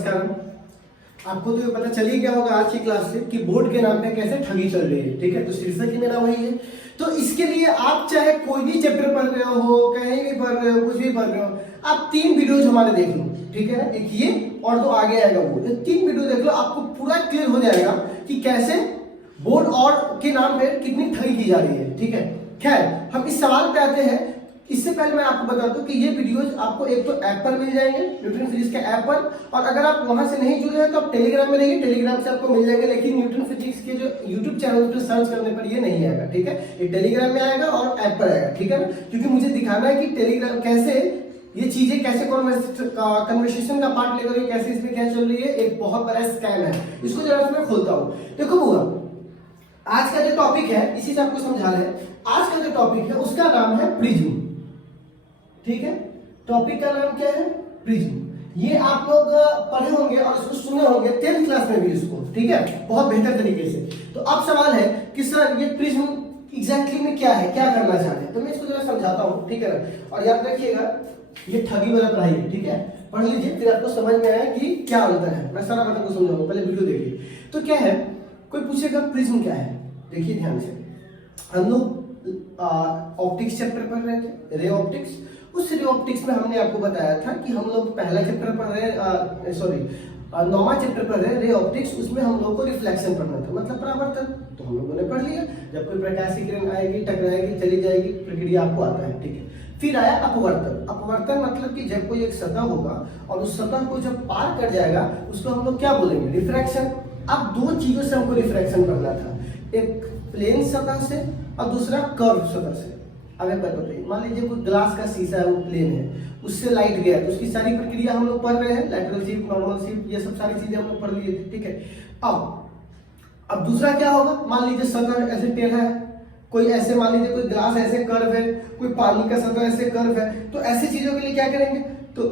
नमस्कार। आपको तो ये पता चल ही गया होगा आज की क्लास से कि बोर्ड के नाम पे कैसे ठगी चल रही है, ठीक है। तो शीर्षक ही मेरा वही है। तो इसके लिए आप चाहे कोई भी चैप्टर पढ़ रहे हो, कहीं भी पढ़ रहे हो, कुछ भी पढ़ रहे हो, आप 3 वीडियोज हमारे देख लो, ठीक है। एक ये और 2 आगे आएगा वो, ये 3 वीडियो देख लो, आपको पूरा क्लियर हो जाएगा कि कैसे बोर्ड और के नाम पे कितनी ठगी की जा रही है, ठीक है। खैर, हम इस सवाल पे आते हैं। इससे पहले मैं आपको बता दूं कि ये वीडियोस आपको एक तो ऐप पर मिल जाएंगे, न्यूटन फिजिक्स के ऐप पर, और अगर आप वहां से नहीं जुड़े हैं तो आप टेलीग्राम में रहिए, टेलीग्राम से आपको मिल जाएंगे। लेकिन न्यूटन फिजिक्स के जो यूट्यूब चैनल पर सर्च करने पर ये नहीं आएगा, ठीक है। ये टेलीग्राम में आएगा और ऐप पर आएगा, ठीक है ना। क्योंकि मुझे दिखाना है कि टेलीग्राम कैसे ये चीजें कैसे कन्वर्सेशन का पार्ट लेकर कैसे इसमें क्या चल रही है। एक बहुत बड़ा स्कैम है, इसको जरा मैं खोलता हूँ। देखो बुआ, आज का जो टॉपिक है इसी से आपको समझा रहे हैं। आज का जो टॉपिक है उसका नाम है प्रिज्म, ठीक है। टॉपिक का नाम क्या है? प्रिज्म। ये आप लोग पढ़े होंगे और इसको सुने होंगे 10th क्लास में भी इसको, ठीक है, बहुत बेहतर तरीके से। तो अब सवाल है कि सर ये प्रिज्म एग्जैक्टली में क्या है, क्या करना चाहते हैं, तो मैं इसको जरा समझाता हूँ, ठीक है ना। और याद रखिएगा ये ठगी वाला पढ़ाई है, ठीक है। पढ़ लीजिए, फिर आपको समझ में आया कि क्या अंतर है। मैं सारा बात को समझाऊंगा, पहले वीडियो देखिए। तो क्या है, कोई पूछेगा प्रिज्म क्या है, देखिए ध्यान से। हम लोग ऑप्टिक्स चैप्टर पढ़ रहे थे, रे ऑप्टिक्स। उस रे ऑप्टिक्स में हमने आपको बताया था कि हम लोग पहला चैप्टर पढ़ रहे हैं, सॉरी 9वां चैप्टर पढ़ रहे हैं रे ऑप्टिक्स। उसमें हम लोग को रिफ्लेक्शन पढ़ना था, मतलब परावर्तन। तो हम लोगों ने पढ़ लिया। जब कोई प्रकाश की किरण आएगी, टकराएगी, चली जाएगी, प्रक्रिया आपको आता है, ठीक है। फिर आया अपवर्तन। अपवर्तन मतलब कि जब कोई एक सतह होगा और उस सतह को जब पार कर जाएगा उसको हम लोग क्या बोलेंगे? रिफ्रैक्शन। अब 2 चीजों से हमको रिफ्रैक्शन करना था, एक प्लेन सतह से और दूसरा कर्व सतह से। अब एक बात बताइए, मान लीजिए कोई ग्लास का शीशा है, वो प्लेन है, उससे लाइट गया, तो उसकी सारी प्रक्रिया हम लोग पढ़ रहे हैं, लैटरल शिफ्ट, नॉर्मल शिफ्ट, ये सब सारी चीजें हम लोग पढ़ लिए थे, ठीक है। अब दूसरा क्या होगा, मान लीजिए सतह ऐसे टेढ़ा है, कोई ऐसे, मान लीजिए कोई ग्लास ऐसे कर्व है, कोई पानी का सतह ऐसे कर्व है, तो ऐसी चीजों के लिए क्या करेंगे? तो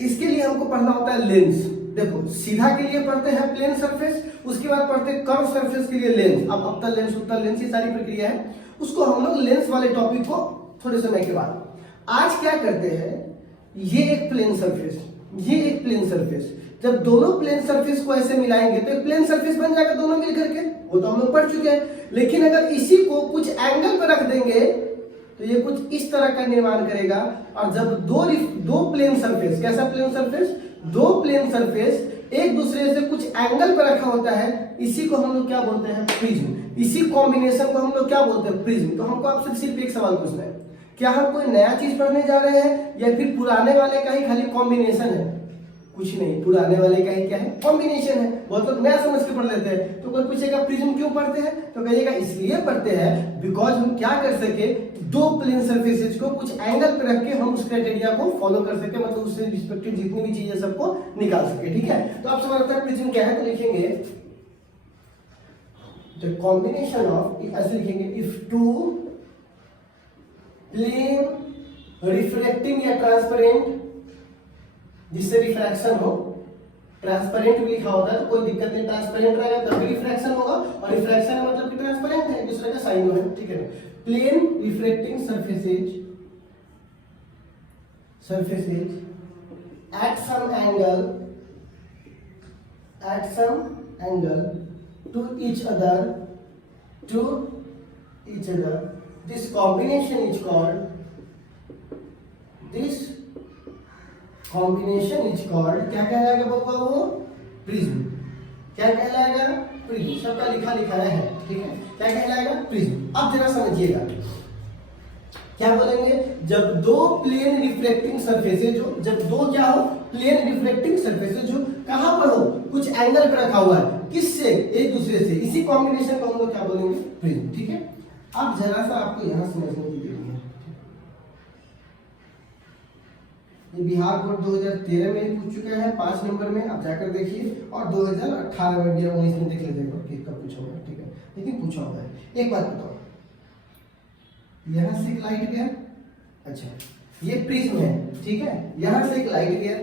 इसके लिए हमको पढ़ना होता है लेंस। देखो, सीधा के लिए पढ़ते हैं प्लेन सरफेस, उसके बाद पढ़ते हैं कर्व सरफेस के लिए लेंस। अब अवतल लेंस, उत्तल लेंस, ये सारी प्रक्रिया है, उसको हम लोग लेंस वाले टॉपिक को थोड़े समय के बाद। आज क्या करते हैं, ये एक प्लेन सरफेस, ये एक प्लेन सरफेस, जब दोनों प्लेन सरफेस को ऐसे मिलाएंगे तो एक प्लेन सरफेस बन जाएगा दोनों मिलकर के, वो तो हम लोग पढ़ चुके हैं। लेकिन अगर इसी को कुछ एंगल पर रख देंगे तो ये कुछ इस तरह का निर्माण करेगा। और जब दो प्लेन सरफेस, कैसा प्लेन सरफेस? 2 प्लेन सरफेस एक दूसरे से कुछ एंगल पर रखा होता है, इसी को हम लोग क्या बोलते हैं? प्रिज्म। इसी कॉम्बिनेशन को हम लोग क्या बोलते हैं? प्रिज्म। तो हमको आपसे सिर्फ एक सवाल पूछना है, क्या हम कोई नया चीज पढ़ने जा रहे हैं या फिर पुराने वाले का ही खाली कॉम्बिनेशन है? कुछ नहीं, पुराने वाले का ही क्या है? कॉम्बिनेशन है। बहुत लोग नया समझ के पढ़ लेते हैं। तो कोई पूछेगा प्रिज्म क्यों पढ़ते हैं, तो कहिएगा इसलिए पढ़ते हैं बिकॉज हम क्या कर सके, 2 प्लेन सरफेसेज को कुछ एंगल पे रख के हम उस क्राइटेरिया को फॉलो कर सके, मतलब उससे रिस्पेक्टिव जितनी भी चीजें सबको निकाल सके, ठीक है। तो आप समझ रहे हैं प्रिज्म क्या है, तो लिखेंगे द कॉम्बिनेशन ऑफ, ऐसे लिखेंगे, इफ 2 प्लेन रिफ्लेक्टिंग या ट्रांसपेरेंट, जिससे रिफ्रैक्शन हो, ट्रांसपेरेंट भी लिखा होता है तो कोई दिक्कत नहीं, ट्रांसपेरेंट रहेगा तभी रिफ्रैक्शन होगा, और रिफ्रैक्शन मतलब कि ट्रांसपेरेंट है, दूसरे का साइन है, ठीक है। Plane reflecting surfaces at some angle to each other, this combination is called क्या कहलाएगा बबुआ? वो प्रिज्म। क्या कहलाएगा? प्रिज्म। सबका लिखा है, ठीक है। क्या कहलाएगा? प्रिज्म। अब जरा समझिएगा, क्या बोलेंगे? जब 2 प्लेन रिफ्लेक्टिंग सरफेसेज जो, जब 2 क्या हो, प्लेन रिफ्लेक्टिंग सरफेसेज जो कहां पर हो, कुछ एंगल पर रखा हुआ है, किससे? एक दूसरे से, इसी कॉम्बिनेशन को हम लोग क्या बोलेंगे? प्रिज्म, ठीक है। अब जरा सा आपको यहां समझने की जरूरत है, ये बिहार बोर्ड 2013 में पूछ चुका है 5 नंबर में, आप जाकर देखिए, और 2018 में या 19 में देख लीजिएगा कि कब पूछा होगा, ठीक है। लेकिन पूछा होगा। एक बात बताओ, यहां से एक लाइट गया, अच्छा ये प्रिज्म है, ठीक है। यहां से एक लाइट गया,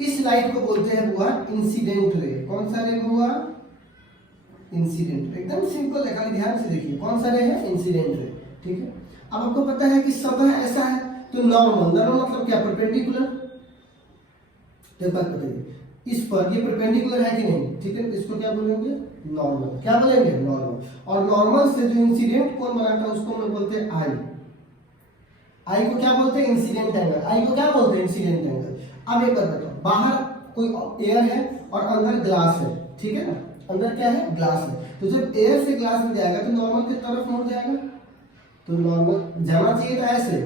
इस लाइट को बोलते हैं बुआ इंसिडेंट रे। कौन सा रे बुआ? Incident ray. एकदम सिंपल है, खाली ध्यान से देखिए, कौन सा रे है? इंसिडेंट रे, ठीक है। अब आपको पता है कि सतह ऐसा है, तो नॉर्मल मतलब क्या? परपेंडिकुलर। एक बात बताइए, इस पर ये परपेंडिकुलर है कि नहीं, ठीक है, इसको क्या बोलेंगे, नॉर्मल। क्या बोलेंगे, नॉर्मल। और नॉर्मल से जो इंसिडेंट कोण बनाता है उसको हम लोग बोलते हैं आई। आई को क्या बोलते हैं, इंसिडेंट एंगल। आई को क्या बोलते हैं, इंसिडेंट एंगल। अब एक बात बताओ, बाहर कोई एयर है और अंदर ग्लास है, ठीक है ना, अंदर क्या है, ग्लास है। तो जब एयर से ग्लास में जाएगा तो नॉर्मल की तरफ मुड़ जाएगा, तो नॉर्मल जाना चाहिए था ऐसे,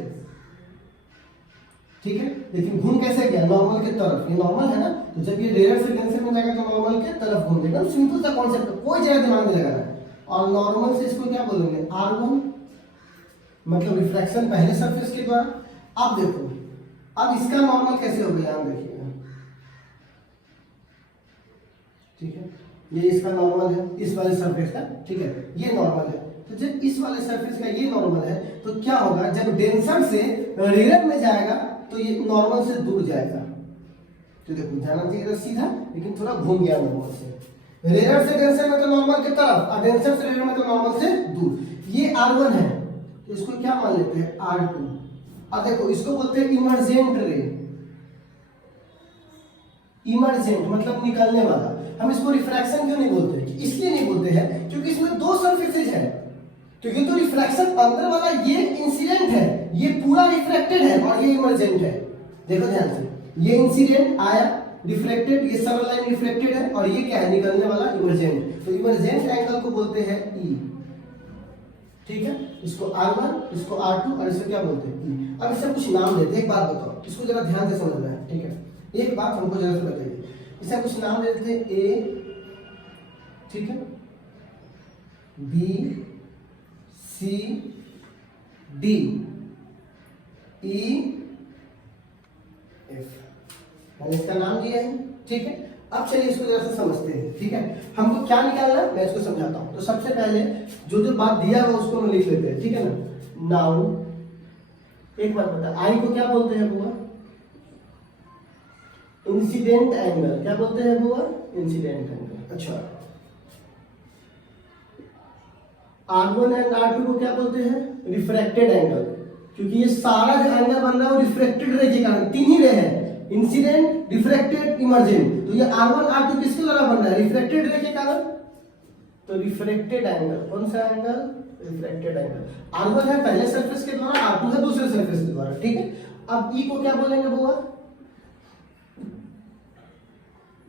ठीक है, लेकिन घूम कैसे गया, नॉर्मल की तरफ। ये नॉर्मल है ना, तो जब ये रेयर से डेंसर में जाएगा तो नॉर्मल की तरफ घूम जाएगा। सिंपल सा कॉन्सेप्ट, कोई जगह दिमाग नहीं लगाना है। और नॉर्मल से इसको क्या बोलेंगे, R1, मतलब रिफ्रैक्शन पहले सरफेस के द्वारा। अब देखो, अब इसका नॉर्मल कैसे हो गया, देखिएगा, ठीक है, ये इसका नॉर्मल है इस वाले सरफेस का, ठीक है, ये नॉर्मल है। तो जब इस वाले सरफेस का ये नॉर्मल है तो क्या होगा, जब डेंसर से रेयर में जाएगा तो ये नॉर्मल से दूर जाएगा। तो देखो, जाना चाहिए था सीधा, लेकिन थोड़ा घूम गया नॉर्मल से। रेयर से डेंसर में तो नॉर्मल की तरफ, और डेंसर से रेयर में तो नॉर्मल से दूर। ये R1 है, तो इसको क्या मान लेते हैं, R2। अब देखो, इसको बोलते हैं इमर्जेंट रे। इमर्जेंट मतलब निकलने वाला। हम इसको रिफ्रैक्शन क्यों नहीं बोलते, इसलिए नहीं बोलते हैं क्योंकि इसमें दो सरफेसेज है। तो ये तो रिफ्रैक्शन अंदर वाला, ये इंसिडेंट है, ये पूरा रिफ्लेक्टेड है, और ये इमर्जेंट है। देखो ध्यान से, ये इंसिडेंट आया, रिफ्लेक्टेड, ये सरल लाइन रिफ्लेक्टेड है, और ये क्या है, निकलने वाला, इमर्जेंट। तो इमर्जेंट एंगल को बोलते हैं E, ठीक है। इसको R1, इसको R2, और इसको क्या बोलते हैं, E। अब इससे कुछ नाम देते हैं। एक बात बताओ, इसको जरा ध्यान से समझना है, ठीक है। एक बात हमको जरा से बताइए, इसे कुछ नाम देते हैं, A, ठीक है, B, C, D, E, F, मैंने इसका नाम दिया है, ठीक है। अब चलिए इसको जरा से समझते हैं, ठीक है। हमको क्या निकालना है, मैं इसको समझाता हूं। तो सबसे पहले जो जो बात दिया हुआ उसको हम लिख लेते हैं, ठीक है ना। नाउ एक बात बता, आई को क्या बोलते हैं बुआ, इंसिडेंट एंगल। क्या बोलते हैं बुआ, इंसिडेंट एंगल। अच्छा, R1 एंड R2 को क्या बोलते हैं, रिफ्रैक्टेड एंगल, क्योंकि ये सारा जो एंगल बन रहा है वो रिफ्रैक्टेड रे के कारण, तीन ही रे है, इंसिडेंट, रिफ्रैक्टेड, इमर्जेंट। तो ये R1 R2 किसके द्वारा बन रहा है, रिफ्रैक्टेड रे के कारण। तो रिफ्रैक्टेड एंगल, कौन सा एंगल, रिफ्रैक्टेड एंगल। R1 है पहले सरफेस के द्वारा, R2 है दूसरे सरफेस के द्वारा, ठीक है। अब E को क्या बोलेंगे बुआ,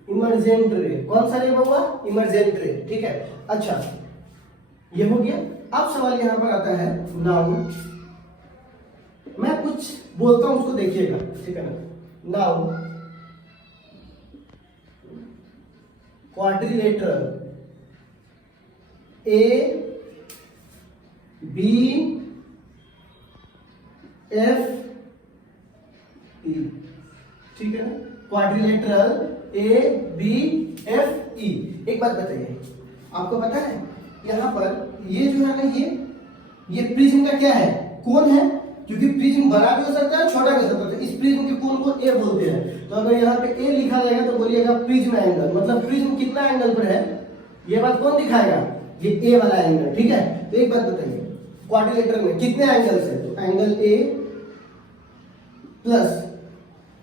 इमर्जेंट रे। कौन सा रे बुआ, इमर्जेंट रे, ठीक है। अच्छा, ये हो गया। अब सवाल यहां पर आता है, नाउ मैं कुछ बोलता हूं उसको देखिएगा, ठीक है ना। Now quadrilateral A, B, F, E, ठीक है ना। Quadrilateral A, B, F, E। एक बात बताइए, आपको पता है यहाँ पर ये जो है ना, ये प्रिज्म का क्या है, कोण है, क्योंकि प्रिज्म बड़ा भी हो सकता है, छोटा भी हो सकता है। इस प्रिज्म के कोण को A बोलते हैं। तो अगर यहाँ पे A लिखा जाएगा तो बोलिएगा प्रिज्म एंगल, मतलब प्रिज्म कितना एंगल पर है, ये बात कौन दिखाएगा, ये A वाला एंगल, ठीक है। तो एक बात बताइए, क्वाड्रिलेटरल में कितने एंगल्स है, तो एंगल A प्लस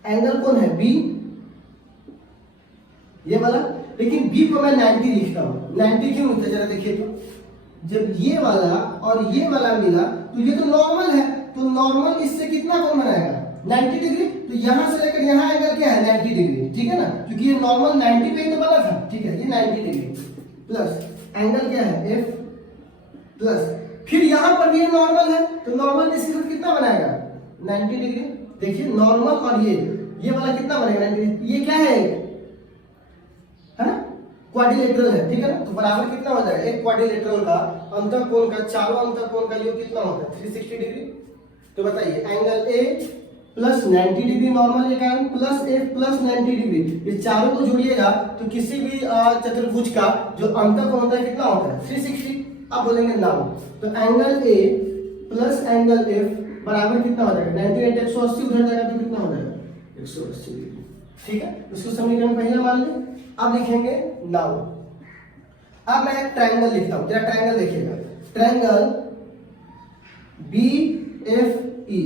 एंगल कौन है, B, ये वाला। लेकिन B को मैं 90 लिखता हूँ। 90 क्यों लिखता, जरा देखिए तो, जब ये वाला और ये वाला मिला तो ये तो नॉर्मल है, तो नॉर्मल इससे कितना कोण बनाएगा, 90 डिग्री। तो यहां से लेकर यहां एंगल क्या है, 90 डिग्री, ठीक है ना, क्योंकि ये नॉर्मल 90 पे ही तो बना था, ठीक है। ये 90 डिग्री प्लस एंगल क्या है, F, प्लस फिर यहां पर भी ये नॉर्मल है, तो नॉर्मल इसके साथ कितना बनाएगा, 90 डिग्री। देखिए नॉर्मल और ये वाला कितना बनेगा, 90 डिग्री। ये क्या है ना, क्वाड्रिलेटरल है, ठीक है ना। तो बराबर कितना हो जाएगा, एक क्वाड्रिलेटरल का अंतःकोण का, चारों अंतःकोण का योग कितना होता है, 360 डिग्री। तो बताइए, angle A plus 90 degree normal के कारण प्लस F प्लस 90 डिग्री, ये चारों को जोड़िएगा तो किसी भी चतुर्भुज का जो अंतःकोण होता है कितना होता है, 360। अब बोलेंगे नाउ, तो angle A plus angle F बराबर कितना हो जाएगा, 98 180 उधर जाएगा तो कितना हो जाएगा, 180 डिग्री, ठीक है। उसको समीकरण पहला मान लें। अब लिखेंगे नाउ, अब मैं एक ट्रायंगल लिखता हूं, जरा ट्रायंगल देखिएगा, ट्रायंगल BFE,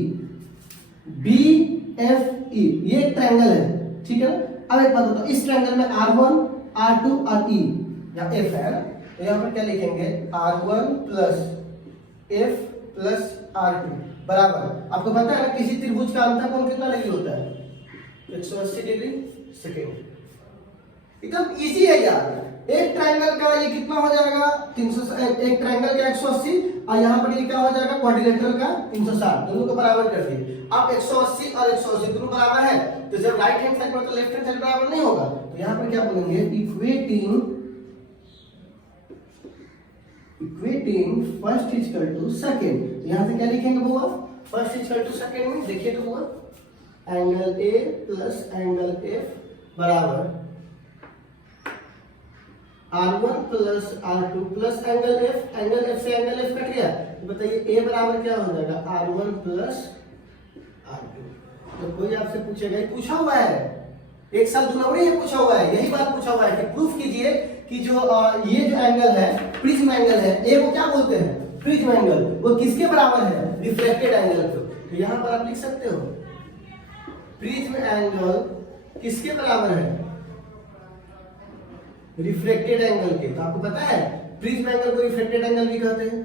BFE ये एक ट्रायंगल है, ठीक है ना। अब एक बात बताओ, इस ट्रायंगल में R1 R2 और E या F है ना, तो यहाँ पर क्या लिखेंगे R1 plus F plus R2 बराबर, आपको पता है ना किसी त्रिभुज का अंतःकोण कितना डिग्री होता है 180 डिग्री सेकेंड। एकदम इजी है यार। एक ट्रायंगल का ये कितना हो जाएगा 300, एक ट्रायंगल का 180 और यहाँ पर ये क्या हो जाएगा क्वाड्रिलेटरल का 360, दोनों को बराबर कर दिए। अब 180 और 180 दोनों बराबर है, तो जब राइट हैंड साइड पर तो लेफ्ट हैंड साइड बराबर नहीं होगा, तो यहाँ पर क्या बोलेंगे equating first equal to second. यहाँ से क्या लिखेंगे बुआ फर्स्ट इक्वल टू सेकंड में, देखिए तो बुआ angle A plus angle F बराबर R1 plus R2 plus angle F से एंगल F कट गया, तो बताइए A बराबर क्या हो जाएगा R1 प्लस R2। तो कोई आपसे पूछेगा, ये पूछा हुआ है, एक साल दुनिया ये पूछा हुआ है, यही बात पूछा हुआ है कि प्रूफ कीजिए कि जो ये जो एंगल है प्रिज्म एंगल है, ए वो क्या बोलते हैं प्रिज्म एंगल, वो किसके बराबर है रिफ्लेक्टेड एंगल को। तो यहाँ पर आप लिख सकते हो प्रिज्म एंगल किसके बराबर है रिफ्लेक्टेड एंगल के। तो आपको पता है प्रिज्म एंगल को रिफ्लेक्टेड एंगल भी कहते हैं,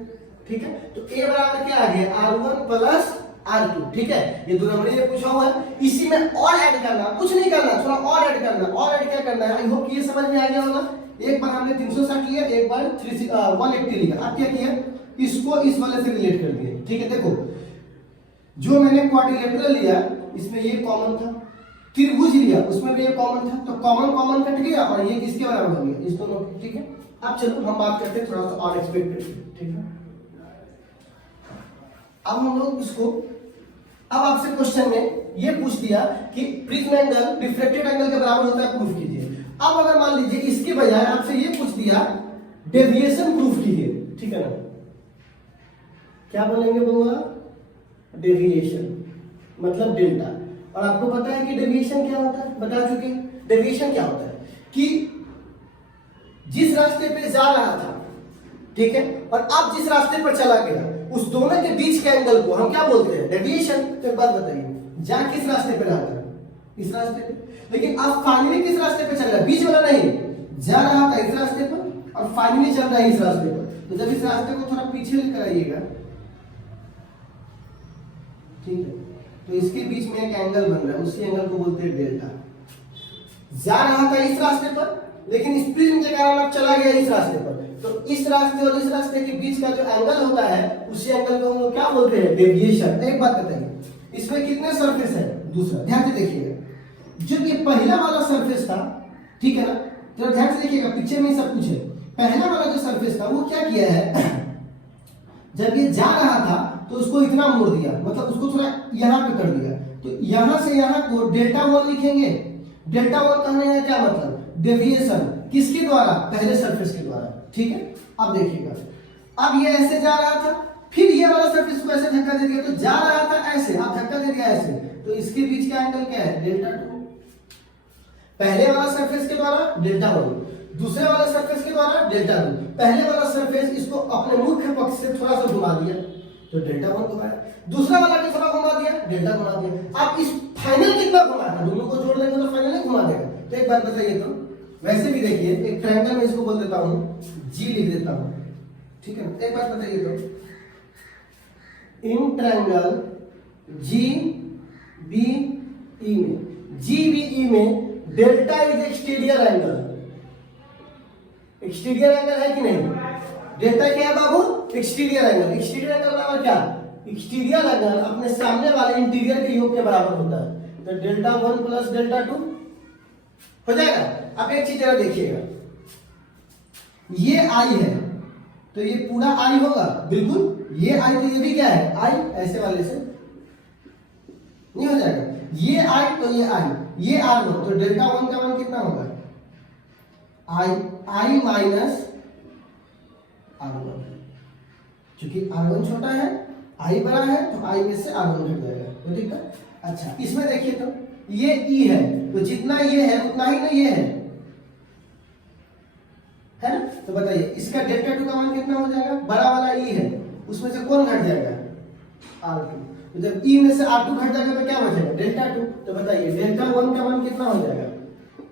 ठीक है। तो ए बराबर क्या आ गया R1 प्लस R2, ठीक है। ये दो नंबर ये पूछा हुआ है, इसी में और ऐड करना, कुछ नहीं करना, थोड़ा और ऐड करना। और ऐड क्या करना है, आई होप ये समझ में आ गया होगा। एक बार हमने 360 लिया, एक बार 180 लिया। अब क्या किया, इसको इस वाले से रिलेट कर दिया, ठीक है। देखो जो मैंने क्वाड्रिलेटरल लिया इसमें ये कॉमन था, त्रिभुज लिया उसमें भी ये कॉमन था, तो कॉमन कट गया और ये किसके बराबर हो गया इस दोनों, ठीक है। अब चलो हम बात करते हैं थोड़ा सा और एक्सपेक्ट करके, ठीक है। अब हम लोग इसको, अब आपसे क्वेश्चन में ये पूछ दिया कि प्रिज्म एंगल रिफ्लेक्टेड एंगल के बराबर होता है, प्रूफ कीजिए। अब अगर मान लीजिए इसके बजाय आपसे ये पूछ दिया डेविएशन प्रूफ कीजिए, ठीक है ना। क्या बोलेंगे बुआ डेविएशन मतलब डेल्टा। और आपको पता है कि डेविएशन क्या होता है, बता चुके। डेविएशन क्या होता है कि जिस रास्ते पे जा रहा था, ठीक है, और अब जिस रास्ते पर चला गया उस दोनों के बीच के एंगल को हम क्या बोलते हैं डेविएशन। तो एक बात बताइए, जा किस रास्ते पे रहा था इस रास्ते पे, लेकिन अब फाइनली किस रास्ते पे चल रहा है, बीच वाला नहीं, जा रहा था इस रास्ते पर और फाइनली चल रहा है इस रास्ते पर। तो जब इस रास्ते को थोड़ा पीछे लेकर आइएगा, ठीक है, तो इसके बीच में एक एंगल बन रहा है, उसी एंगल को बोलते हैं डेल्टा। जा रहा था इस रास्ते पर, लेकिन इस प्रिज्म के कारण अब चला गया इस रास्ते पर, तो इस रास्ते और इस रास्ते के बीच का जो एंगल होता है उसी एंगल को हम लोग क्या बोलते हैं डेविएशन। एक बात बताइए, इसमें कितने सरफेस है, दूसरा, ध्यान से देखिएगा। जो ये पहला वाला सरफेस था, ठीक है ना, तो ध्यान से देखिएगा, पिक्चर में सब कुछ है। पहला वाला जो सरफेस था वो क्या किया है जब ये जा रहा था तो उसको इतना मोड़ दिया, मतलब उसको थोड़ा यहाँ पे कर दिया, तो यहाँ से यहाँ को डेल्टा 1 लिखेंगे। डेल्टा 1 कहने का क्या मतलब डेविएशन, किसके द्वारा, पहले सरफेस के द्वारा, ठीक है। अब देखिएगा, अब ये ऐसे जा रहा था, फिर ये वाला सरफेस को ऐसे धक्का दे दिया, तो जा रहा था ऐसे, अब धक्का दे दिया ऐसे, तो इसके बीच का एंगल क्या है डेल्टा 2। पहले वाला सरफेस के द्वारा डेल्टा 1, दूसरे वाले सरफेस के द्वारा डेल्टा 2। पहले वाला सरफेस इसको अपने मुख्य पक्ष से थोड़ा सा घुमा दिया तो डेल्टा 1 घुमाया, दूसरा वाला को थोड़ा घुमा दिया डेल्टा घुमा दिया। अब इस फाइनल कितना घुमाया, दोनों को जोड़ लेंगे तो फाइनल घुमा देगा। तो एक बात बताइए, तो वैसे भी देखिए एक ट्रायंगल में इसको बोल देता हूँ जी, लिख देता हूँ, ठीक है। एक बात बताइए, तो in triangle G B E में, जी बी ई में delta is exterior angle. Exterior angle है कि नहीं, डेल्टा क्या है बाबू एक्सटीरियर एंगल। एक्सटीरियर एंगल बराबर क्या, एक्सटीरियर एंगल अपने सामने वाले इंटीरियर के योग के बराबर होता है, तो डेल्टा 1 प्लस डेल्टा 2 हो जाएगा। अब एक चीज जरा देखिएगा, ये आई है तो ये पूरा आई होगा, बिल्कुल ये आई, तो ये भी क्या है आई, ऐसे वाले से नहीं हो जाएगा। ये आई तो ये आई, ये R1, तो डेल्टा 1 का मान कितना होगा आई माइनस R1, क्योंकि R1 छोटा है आई बड़ा है, तो आई में से R1 घट जाएगा, तो ठीक है। अच्छा इसमें देखिए, तो ये E है, तो जितना ये है उतना ही ना ये है ना। तो बताइए इसका डेल्टा 2 का मान कितना हो जाएगा, बड़ा वाला E है उसमें से कौन घट जाएगा R2, तो जब E में से R2 घट जाएगा तो क्या बचेगा डेल्टा 2। तो बताइए डेल्टा 1 का मान कितना हो जाएगा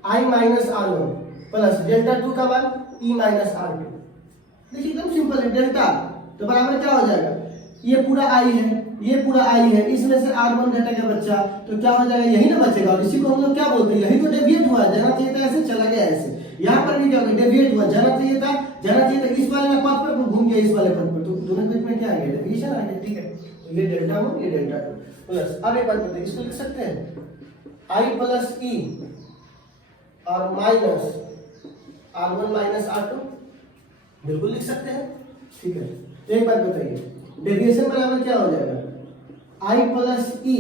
i minus are one plus delta two का मान ई माइनस आर टू। देखिए एकदम सिंपल है, डेल्टा तो बराबर क्या हो जाएगा, ये पूरा आई है, ये पूरा आई है, इसमें से आर वन घटेगा बच्चा, तो क्या हो जाएगा, यही ना बचेगा। और इसी को हम लोग क्या बोलते हैं, यही तो डेविएट हुआ, जाना चाहिए था ऐसे, चला गया ऐसे। यहाँ पर भी क्या होगा, डेविएट हुआ, जाना चाहिए था इस वाले पथ पर, घूम गया इस वाले पथ पर, तो दोनों के बीच में क्या आ गया, डेविएशन आ गया। ठीक है, तो ये डेल्टा वन, ये डेल्टा टू प्लस, अब एक बात बताइए, इसको लिख सकते हैं आई प्लस ई और minus are one minus R two, बिल्कुल लिख सकते हैं। ठीक है, तो एक बात बताइए, डेविएशन बराबर क्या हो जाएगा, आई प्लस ई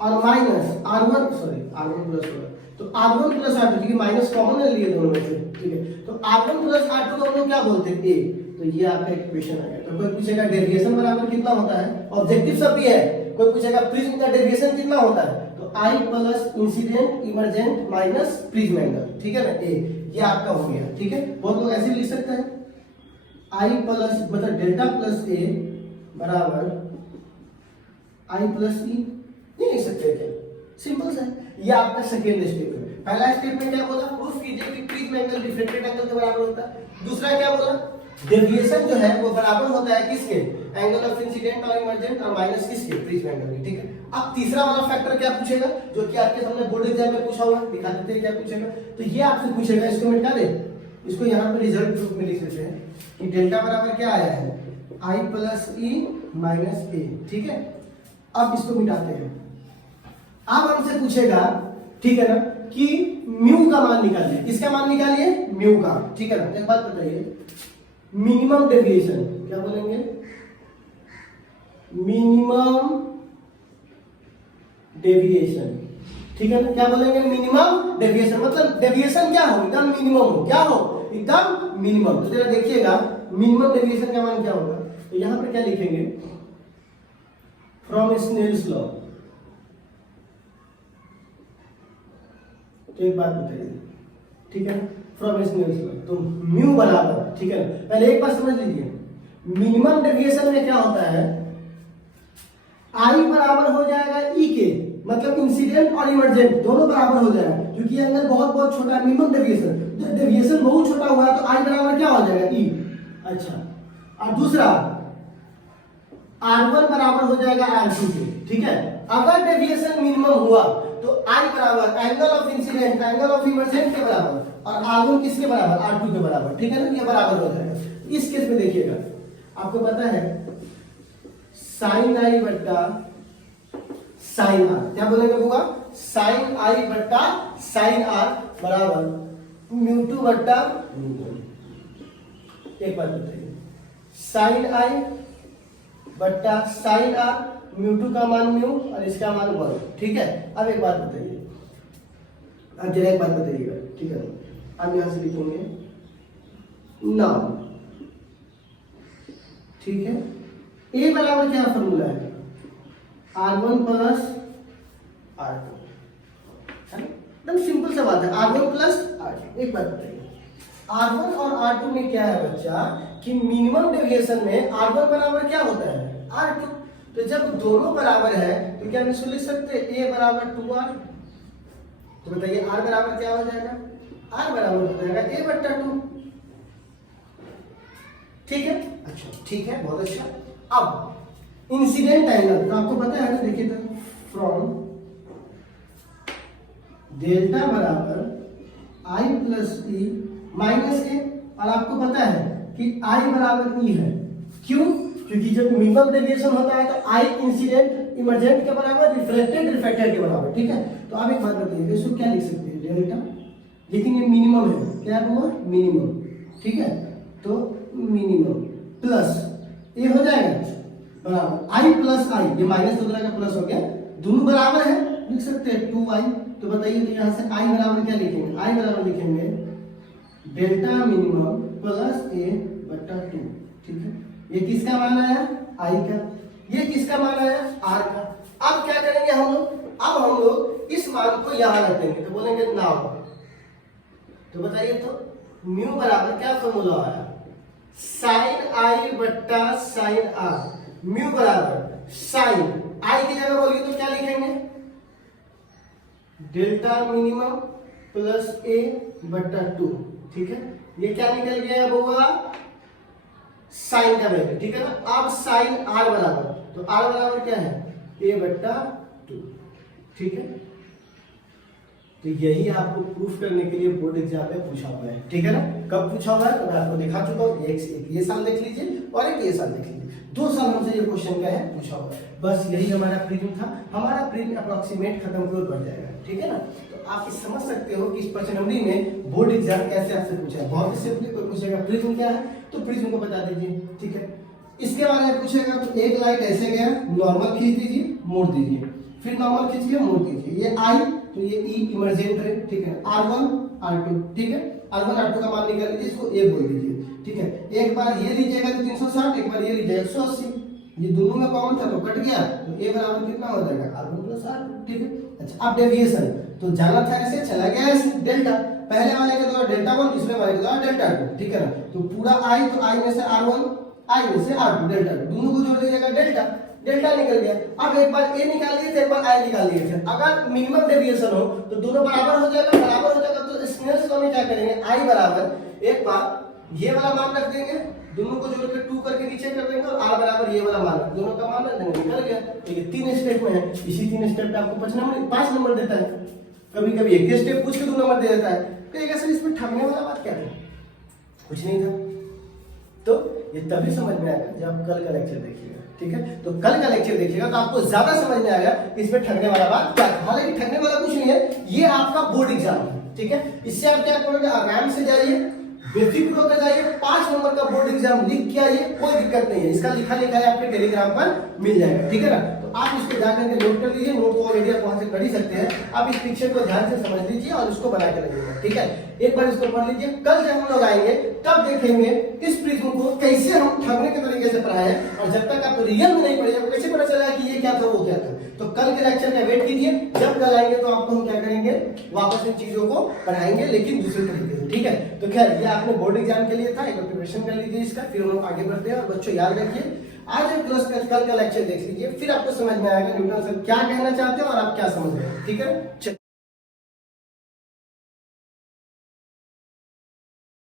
और minus are one, sorry R one plus होगा, तो R one plus R two, क्योंकि माइनस कॉमन है लिए दोनों में से। ठीक है, तो R one plus R two को हम लोग क्या बोलते हैं, ए। तो ये आपका इक्वेशन आ गया। तो कोई पूछेगा डेविएशन बराबर कितना होता है, ऑब्जेक्टिव सब भी है, कोई पूछेगा प्रिज्म का डेविएशन कितना होता है, तो i plus incident emergent minus prism angle. ठीक है ना, ए, ये आपका हो गया। ठीक है, बहुत लोग ऐसे भी लिख सकते हैं, आई प्लस मतलब डेल्टा प्लस ए बराबर आई प्लस ई, नहीं लिख सकते क्या, सिंपल सा है। ये आपका सेकेंड स्टेप है। पहला स्टेप में क्या बोला, प्रूफ कीजिए कि प्रिज्म एंगल रिफ्लेक्टेड एंगल के बराबर होता है। दूसरा क्या बोला, डेविएशन जो है वो बराबर होता है किसके, एंगल ऑफ इंसिडेंट और इमरजेंट और माइनस किसके, प्रिज्म एंगल के। ठीक है, अब तीसरा वाला फैक्टर क्या पूछेगा, जो कि आपके सामने बोर्ड एग्जाम में पूछा हुआ, दिखा देते हैं क्या पूछेगा। तो ये आपसे पूछेगा, इसको मिटा दे, इसको यहाँ पे रिजल्ट प्रूफ में लिख देते हैं कि डेल्टा बराबर क्या आया है, आई प्लस ई माइनस ए। ठीक है, अब इसको मिटाते हैं। अब हमसे पूछेगा, ठीक है ना, कि म्यू का मान निकालिए। किसका मान निकालिए, म्यू का। ठीक है ना, एक बात बताइए, मिनिमम डेविएशन क्या बोलेंगे, मिनिमम डेविएशन। ठीक है ना, क्या बोलेंगे, मिनिमम डेविएशन, मतलब डेविएशन क्या हो, एकदम मिनिमम हो, क्या हो, एकदम मिनिमम। तो जरा देखिएगा मिनिमम डेविएशन का मान क्या होगा, तो यहां पर क्या लिखेंगे, फ्रॉम स्नेल्स लॉ। तो एक बात बताइए, ठीक है, फ्रॉम स्नेल्स लॉ, तो म्यू बराबर, ठीक है ना, पहले एक बात समझ लीजिए, मिनिमम डेविएशन में क्या होता है, आई बराबर हो जाएगा ई के, मतलब इंसिडेंट और इमरजेंट दोनों बराबर हो जाएगा, क्योंकि एंगल बहुत छोटा है, मिनिमम डेविएशन, जब डेविएशन बहुत छोटा हुआ है तो आई बराबर क्या हो जाएगा, ई। अच्छा, और दूसरा R1 बराबर हो जाएगा R2 के। ठीक है, अगर डेविएशन मिनिमम हुआ तो I बराबर angle of incident angle of emergent के बराबर, और R1 किसके बराबर, R2 के बराबर। ठीक है ना, ये बराबर हो जाएगा। इस केस में देखिएगा, आपको पता है साइन आई बट्टा साइन आर, क्या बोलेंगे बुआ, साइन आई बट्टा साइन आर बराबर म्यू टू बट्टा म्यू वन। एक बात बताइए, साइन आई बट्टा साइन आर, म्यू टू का मान म्यू और इसका मान वन। ठीक है, अब एक बात बताइए, अब जरा एक बात बताइएगा, ठीक है, अब यहां से लिखेंगे नाउ। ठीक है, ए बराबर क्या फॉर्मूला है, R1 प्लस R2, एकदम सिंपल सा बात है, R1 प्लस R2। एक बात बताइए, R1 और R2 में क्या है बच्चा, कि मिनिमम डेविएशन में R1 बराबर क्या होता है, R2। तो जब दोनों बराबर है तो क्या हम इसको लिख सकते हैं, A बराबर 2R। तो बताइए R बराबर क्या हो जाएगा, R बराबर हो जाएगा A बट्टा 2। ठीक है, अच्छा ठीक है, बहुत अच्छा। अब इंसिडेंट एंगल तो आपको पता है ना, देखिए तो फ्रॉम डेल्टा बराबर आई प्लस ई माइनस ए, और आपको पता है कि आई बराबर ई है। क्यों, क्योंकि जब मिनिमम डेविएशन होता है तो आई इंसिडेंट इमरजेंट के बराबर, रिफ्लेक्टेड रिफ्लेक्टेड के बराबर। ठीक है, तो आप एक बात बताइए, इसको क्या लिख सकते हैं, डेल्टा, लेकिन ये मिनिमम है, क्या हुआ, मिनिमम। ठीक है, तो मिनिमम प्लस ये हो जाएगा बराबर आई प्लस आई, ये माइनस दूसरा का प्लस हो गया, दोनों बराबर है, लिख सकते हैं 2i। तो बताइए, तो यहाँ से आई बराबर क्या लिखेंगे, आई बराबर लिखेंगे डेल्टा मिनिमम प्लस ए बट्टा 2। ठीक है, ये किसका मान आया, आई का, ये किसका मान आया, आर का। अब क्या करेंगे हम लोग, अब हम लोग इस मान को यहां रखेंगे, तो बोलेंगे नाउ। तो बताइए, तो म्यू बराबर क्या फॉर्मूला आया, साइन आई बट्टा साइन आर, म्यू बराबर साइन आई की जगह बोलिए तो क्या लिखेंगे, डेल्टा मिनिमम प्लस a बटा 2, ठीक है। ये क्या निकल गया बउआ, साइन का वैल्यू, ठीक है ना। अब साइन r बराबर, तो r बराबर क्या है, a बटा 2, ठीक है। तो यही आपको प्रूफ करने के लिए बोर्ड एग्जाम में पूछा हुआ है, ठीक है ना। कब पूछा हुआ है तो मैं आपको दिखा चुका हूँ, एक ये साल देख लीजिए और एक ये साल देख लीजिए, 2 साल हमसे ये क्वेश्चन का है पूछा हुआ है। बस यही हमारा प्रीलिम था, हमारा प्रीलिम अप्रोक्सीमेट खत्म की ओर बढ़ जाएगा, ठीक है ना। तो आप समझ सकते हो कि इस 5 नंबरी में बोर्ड एग्जाम कैसे आपसे पूछा है। बहुत ही सिंपली कोई पूछेगा प्रिज्म क्या है तो प्रिज्म को बता दीजिए, ठीक है। इसके बारे में पूछेगा तो एक लाइट ऐसे गया, नॉर्मल खींच दीजिए, मोड़ दीजिए, फिर नॉर्मल खींच के मोड़ दीजिए, ये आई तो ये ई इमर्जेंट है, ठीक है। R1 R2, ठीक है। R1 R2 का मान निकाल लीजिए, इसको ए बोल दीजिए, ठीक है। एक बार ये लीजिएगा तो 360, एक बार ये लीजिएगा 180, ये दोनों में कॉमन था तो कट गया, तो ए बराबर कितना हो जाएगा, R1 प्लस R2, ठीक है। अच्छा अब डेविएशन तो जाना था ऐसे, चला गया ऐसे, डेल्टा पहले वाले के द्वारा डेल्टा 1, दूसरे वाले के द्वारा डेल्टा 2, ठीक है ना। तो पूरा आई तो आई में से R1, आई में से R2, डेल्टा 2 दोनों को जोड़ लीजिएगा, डेल्टा डेल्टा निकल गया। अब एक बार ए निकाल लिए थे, एक बार आई निकाल लिए थे। अगर मिनिमम डेविएशन हो तो दोनों बराबर हो जाएगा, बराबर हो जाएगा तो स्नेल्स लॉ में क्या करेंगे, आई बराबर एक बार ये वाला मान रख देंगे, दोनों को जोड़ के 2 करके नीचे कर देंगे और आर बराबर ये वाला मान, दोनों का मान रख देंगे, निकल गया। तो ये 3 स्टेप में है, इसी 3 स्टेप पे आपको 5 नंबर देता है, कभी कभी एक स्टेप पूछ के 2 नंबर दे देता है। कहेगा सर इसमें ठगने वाला बात क्या है, कुछ नहीं था। तो ये तभी समझ में आएगा जब आप कल का लेक्चर देखिएगा, ठीक है। तो कल का लेक्चर देखिएगा तो आपको ज्यादा समझ में आएगा इसमें ठगने वाला बात क्या है। हालांकि ठगने वाला कुछ नहीं है, ये आपका बोर्ड एग्जाम है, ठीक है। इससे आप क्या करोगे, आराम से जाइए, बेफिक्र होकर जाइए, 5 नंबर का बोर्ड एग्जाम लिख के आइए, कोई दिक्कत नहीं है। इसका लिखा लिखा है आपके टेलीग्राम पर मिल जाएगा, ठीक है ना। तो आप इसको जाकर के नोट कर लीजिए, नोट को ऑलरेडी आप वहां से कर ही सकते हैं। आप इस पिक्चर को ध्यान से समझ लीजिए और उसको बना के रखिएगा, ठीक है। एक बार इसको पढ़ लीजिए, कल जब हम लोग आएंगे तब देखेंगे इस प्रिज्म को कैसे हम ठगने के तरीके से पढ़ाए, और जब तक आप रियल में नहीं पढ़ेगा कैसे पता चला कि ये क्या था वो क्या था। तो कल के लेक्चर का वेट कीजिए, जब कल आएंगे तो आपको हम क्या करेंगे, वापस इन चीजों को पढ़ाएंगे, लेकिन दूसरे तरीके से, ठीक है। तो खैर ये आपने बोर्ड एग्जाम के लिए था, एक प्रिपरेशन कर लीजिए इसका, फिर हम लोग आगे बढ़ते हैं। और बच्चों याद रखिए, आज प्लस कल का लेक्चर देख लीजिए, फिर आपको समझ में आएगा न्यूटन सर क्या कहना चाहते हैं और आप क्या समझ रहे हैं, ठीक है।